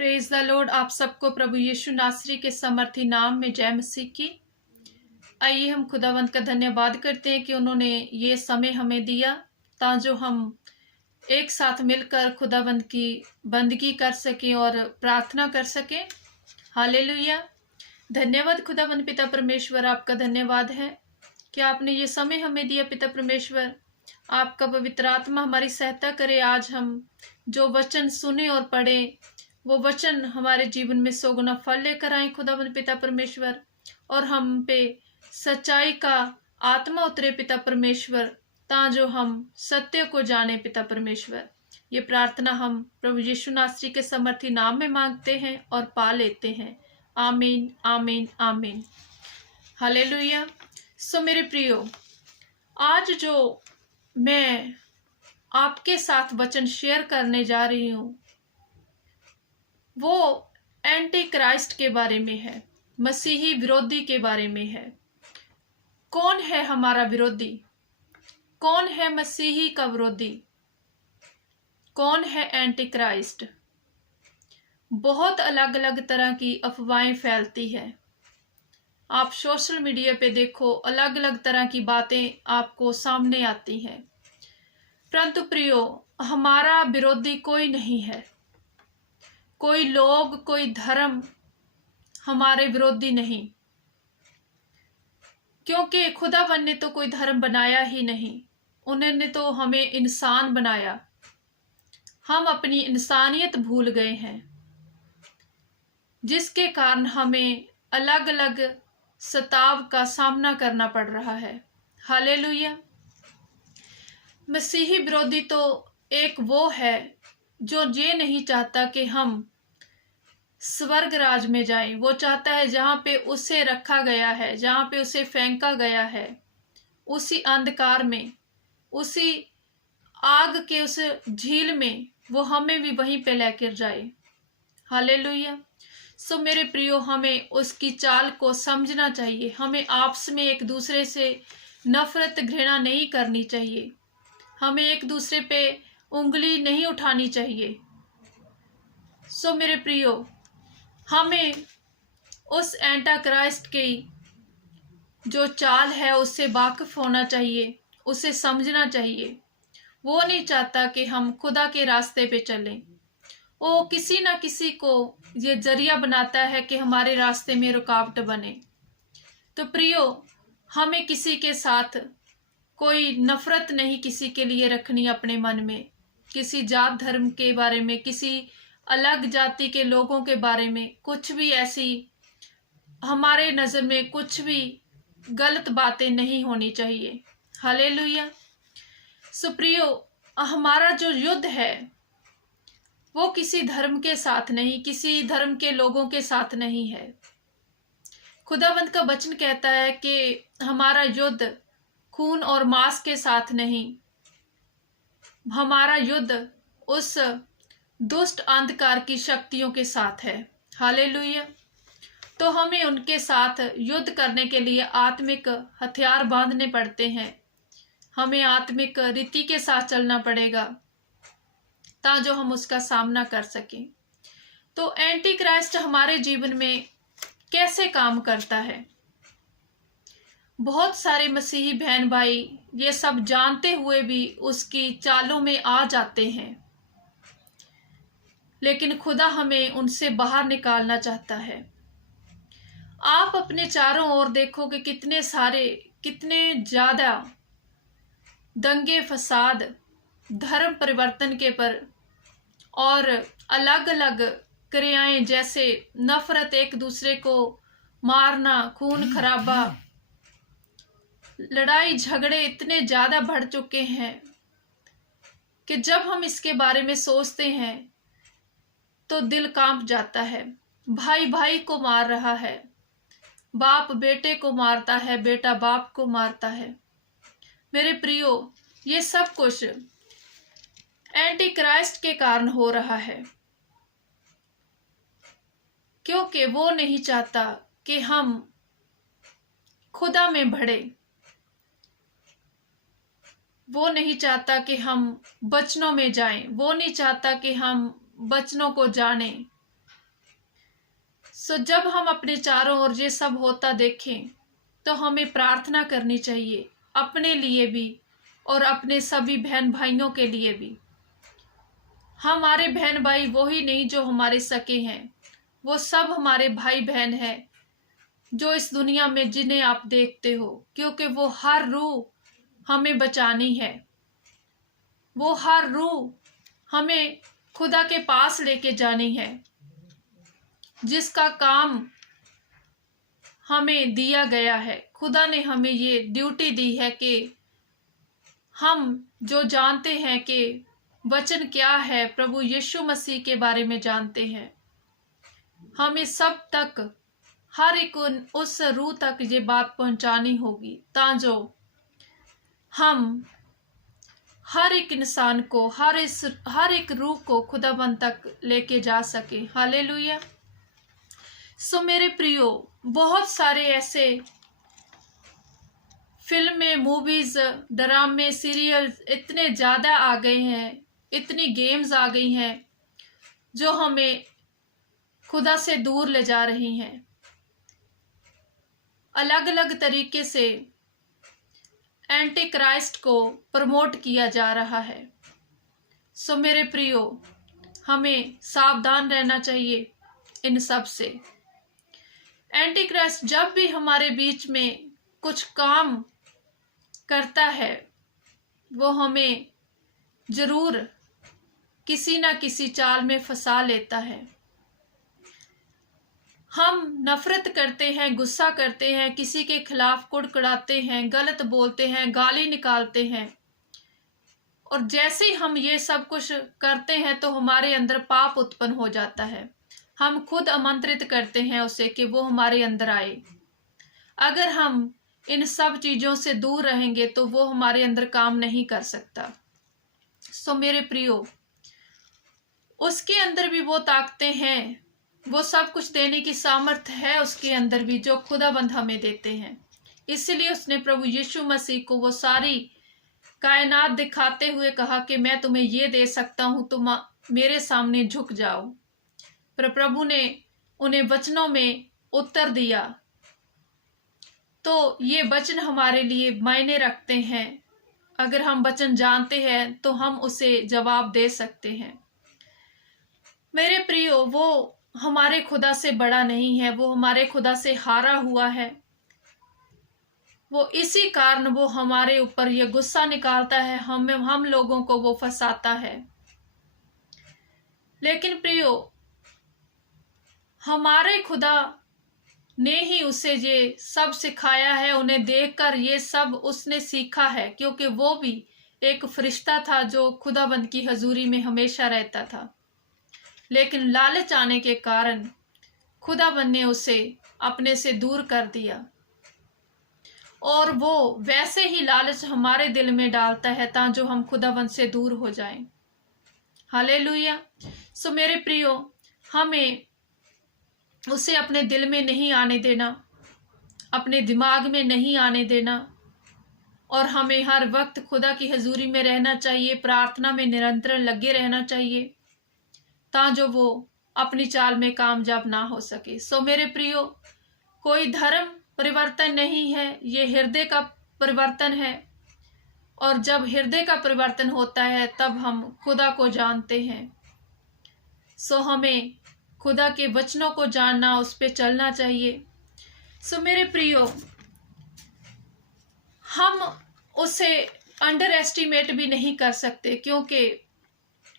Praise the Lord. आप सबको प्रभु यीशु नासरी के समर्थी नाम में जय मसीह की। आइए हम खुदावंत का धन्यवाद करते हैं कि उन्होंने ये समय हमें दिया ताकि हम एक साथ मिलकर खुदावंत की बंदगी कर सकें और प्रार्थना कर सकें। हालेलुया। धन्यवाद खुदावंत पिता परमेश्वर, आपका धन्यवाद है कि आपने ये समय हमें दिया। पिता परमेश्वर, आपका पवित्र आत्मा हमारी सहायता करे। आज हम जो वचन सुने और पढ़े वो वचन हमारे जीवन में 100 गुना फल लेकर आए खुदावंत पिता परमेश्वर, और हम पे सच्चाई का आत्मा उतरे पिता परमेश्वर, ताकि हम सत्य को जाने पिता परमेश्वर। ये प्रार्थना हम प्रभु यीशु नासरी के समर्थी नाम में मांगते हैं और पा लेते हैं। आमीन आमीन आमीन। हालेलुया। सो मेरे प्रियो, आज जो मैं आपके साथ वचन शेयर करने जा रही हूँ वो एंटी क्राइस्ट के बारे में है, मसीही विरोधी के बारे में है। कौन है हमारा विरोधी? कौन है मसीही का विरोधी? कौन है एंटी क्राइस्ट? बहुत अलग अलग तरह की अफवाहें फैलती है। आप सोशल मीडिया पे देखो, अलग अलग तरह की बातें आपको सामने आती हैं। परंतु प्रियो, हमारा विरोधी कोई नहीं है। कोई लोग, कोई धर्म हमारे विरोधी नहीं, क्योंकि खुदावन ने तो कोई धर्म बनाया ही नहीं। उन्होंने तो हमें इंसान बनाया। हम अपनी इंसानियत भूल गए हैं, जिसके कारण हमें अलग अलग सताव का सामना करना पड़ रहा है। हालेलुया। मसीही विरोधी तो एक वो है जो ये नहीं चाहता कि हम स्वर्ग राज में जाएं। वो चाहता है जहां पे उसे रखा गया है, जहां पे उसे फेंका गया है, उसी अंधकार में, उसी आग के उस झील में वो हमें भी वहीं पे लेकर जाए। हालेलुया। सो मेरे प्रियो, हमें उसकी चाल को समझना चाहिए। हमें आपस में एक दूसरे से नफरत घृणा नहीं करनी चाहिए। हमें एक दूसरे पे उंगली नहीं उठानी चाहिए। सो मेरे प्रियो, हमें उस एंटा क्राइस्ट की जो चाल है उससे वाकिफ होना चाहिए, उसे समझना चाहिए। वो नहीं चाहता कि हम खुदा के रास्ते पे चलें। वो किसी ना किसी को ये जरिया बनाता है कि हमारे रास्ते में रुकावट बने। तो प्रियो, हमें किसी के साथ कोई नफरत नहीं किसी के लिए रखनी अपने मन में। किसी जात धर्म के बारे में, किसी अलग जाति के लोगों के बारे में कुछ भी ऐसी हमारे नजर में कुछ भी गलत बातें नहीं होनी चाहिए। हालेलुया। सुप्रियो, हमारा जो युद्ध है वो किसी धर्म के साथ नहीं, किसी धर्म के लोगों के साथ नहीं है। खुदावंत का वचन कहता है कि हमारा युद्ध खून और मांस के साथ नहीं, हमारा युद्ध उस दुष्ट अंधकार की शक्तियों के साथ है। हालेलुया। तो हमें उनके साथ युद्ध करने के लिए आत्मिक हथियार बांधने पड़ते हैं। हमें आत्मिक रीति के साथ चलना पड़ेगा ताकि जो हम उसका सामना कर सकें। तो एंटी क्राइस्ट हमारे जीवन में कैसे काम करता है? बहुत सारे मसीही बहन भाई ये सब जानते हुए भी उसकी चालों में आ जाते हैं, लेकिन खुदा हमें उनसे बाहर निकालना चाहता है। आप अपने चारों ओर देखो कि कितने सारे, कितने ज्यादा दंगे फसाद, धर्म परिवर्तन के पर और अलग अलग क्रियाएं, जैसे नफरत, एक दूसरे को मारना, खून खराबा, लड़ाई झगड़े इतने ज्यादा बढ़ चुके हैं कि जब हम इसके बारे में सोचते हैं तो दिल कांप जाता है। भाई भाई को मार रहा है, बाप बेटे को मारता है, बेटा बाप को मारता है। मेरे प्रियो, ये सब कुछ एंटी क्राइस्ट के कारण हो रहा है, क्योंकि वो नहीं चाहता कि हम खुदा में बढ़े। वो नहीं चाहता कि हम वचनों में जाएं। वो नहीं चाहता कि हम वचनों को जानें। जब हम अपने चारों ओर ये सब होता देखें तो हमें प्रार्थना करनी चाहिए, अपने लिए भी और अपने सभी बहन भाइयों के लिए भी। हमारे बहन भाई वो ही नहीं जो हमारे सके हैं, वो सब हमारे भाई बहन हैं जो इस दुनिया में जिन्हें आप देखते हो, क्योंकि वो हर रूह हमें बचानी है, वो हर रूह हमें खुदा के पास लेके जानी है, जिसका काम हमें दिया गया है। खुदा ने हमें ये ड्यूटी दी है कि हम जो जानते हैं कि वचन क्या है, प्रभु यीशु मसीह के बारे में जानते हैं, हमें सब तक, हर एक उस रूह तक ये बात पहुंचानी होगी, ताजो हम हर एक इंसान को, हर एक रूह को खुदाबंद तक लेके जा सके। हालेलुया। मेरे प्रियो, बहुत सारे ऐसे फिल्में, मूवीज, ड्रामे, सीरियल इतने ज़्यादा आ गए हैं, इतनी गेम्स आ गई हैं जो हमें खुदा से दूर ले जा रही हैं। अलग अलग तरीके से एंटी क्राइस्ट को प्रमोट किया जा रहा है। मेरे प्रियो, हमें सावधान रहना चाहिए इन सब से। एंटी क्राइस्ट जब भी हमारे बीच में कुछ काम करता है, वो हमें जरूर किसी ना किसी चाल में फंसा लेता है। हम नफरत करते हैं, गुस्सा करते हैं, किसी के खिलाफ कुड़कुड़ाते हैं, गलत बोलते हैं, गाली निकालते हैं, और जैसे ही हम ये सब कुछ करते हैं तो हमारे अंदर पाप उत्पन्न हो जाता है। हम खुद आमंत्रित करते हैं उसे कि वो हमारे अंदर आए। अगर हम इन सब चीज़ों से दूर रहेंगे तो वो हमारे अंदर काम नहीं कर सकता। मेरे प्रियो, उसके अंदर भी वो ताकतें हैं, वो सब कुछ देने की सामर्थ्य है उसके अंदर भी, जो खुदाबंद हमें देते हैं। इसलिए उसने प्रभु यीशु मसीह को वो सारी कायनात दिखाते हुए कहा कि मैं तुम्हें ये दे सकता हूं, तुम मेरे सामने झुक जाओ। पर प्रभु ने उन्हें वचनों में उत्तर दिया। तो ये वचन हमारे लिए मायने रखते हैं। अगर हम वचन जानते हैं तो हम उसे जवाब दे सकते हैं। मेरे प्रियो, वो हमारे खुदा से बड़ा नहीं है, वो हमारे खुदा से हारा हुआ है। वो इसी कारण वो हमारे ऊपर ये गुस्सा निकालता है, हम लोगों को वो फंसाता है। लेकिन प्रियो, हमारे खुदा ने ही उसे ये सब सिखाया है, उन्हें देखकर ये सब उसने सीखा है, क्योंकि वो भी एक फरिश्ता था जो खुदाबंद की हजूरी में हमेशा रहता था। लेकिन लालच आने के कारण खुदाबंद ने उसे अपने से दूर कर दिया, और वो वैसे ही लालच हमारे दिल में डालता है ताकि हम खुदाबंद से दूर हो जाएं। हालेलुया। मेरे प्रियो, हमें उसे अपने दिल में नहीं आने देना, अपने दिमाग में नहीं आने देना, और हमें हर वक्त खुदा की हजूरी में रहना चाहिए, प्रार्थना में निरंतर लगे रहना चाहिए, ताकि वो अपनी चाल में कामयाब ना हो सके। मेरे प्रियो, कोई धर्म परिवर्तन नहीं है, ये हृदय का परिवर्तन है, और जब हृदय का परिवर्तन होता है तब हम खुदा को जानते हैं। हमें खुदा के वचनों को जानना, उस पे चलना चाहिए। मेरे प्रियो, हम उसे अंडर एस्टिमेट भी नहीं कर सकते, क्योंकि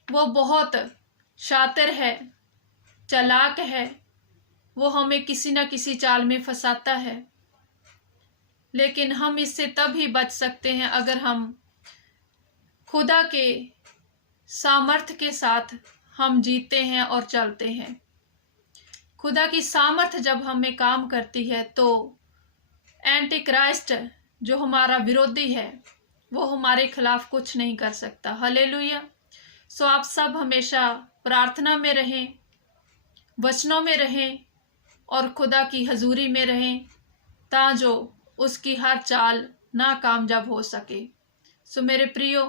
वो बहुत शातिर है, चालाक है, वो हमें किसी ना किसी चाल में फंसाता है। लेकिन हम इससे तब ही बच सकते हैं अगर हम खुदा के सामर्थ्य के साथ हम जीते हैं और चलते हैं। खुदा की सामर्थ्य जब हमें काम करती है तो एंटी क्राइस्ट जो हमारा विरोधी है वो हमारे खिलाफ कुछ नहीं कर सकता। हालेलुया। आप सब हमेशा प्रार्थना में रहें, वचनों में रहें और खुदा की हजूरी में रहें, ताकि उसकी हर चाल नाकामयाब हो सके। मेरे प्रियो,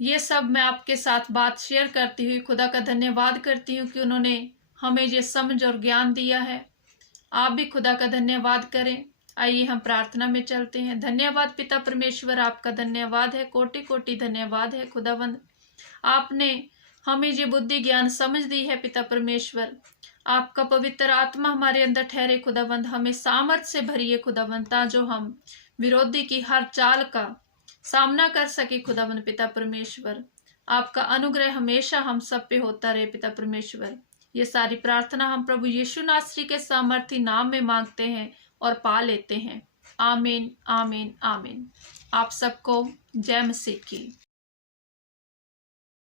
ये सब मैं आपके साथ बात शेयर करती हुई खुदा का धन्यवाद करती हूँ कि उन्होंने हमें ये समझ और ज्ञान दिया है। आप भी खुदा का धन्यवाद करें। आइए हम प्रार्थना में चलते हैं। धन्यवाद पिता परमेश्वर, आपका धन्यवाद है, कोटि कोटि धन्यवाद है खुदावंद। आपने हमें ये बुद्धि ज्ञान समझ दी है पिता परमेश्वर। आपका पवित्र आत्मा हमारे अंदर ठहरे खुदावंद, हमें सामर्थ से भरिए खुदावंद, ताजो हम विरोधी की हर चाल का सामना कर सके खुदावंद पिता परमेश्वर। आपका अनुग्रह हमेशा हम सब पे होता रहे पिता परमेश्वर। ये सारी प्रार्थना हम प्रभु यीशु नासरी के सामर्थी नाम में मांगते हैं और पा लेते हैं। आमीन आमीन आमीन। आप सबको जय मसीह की।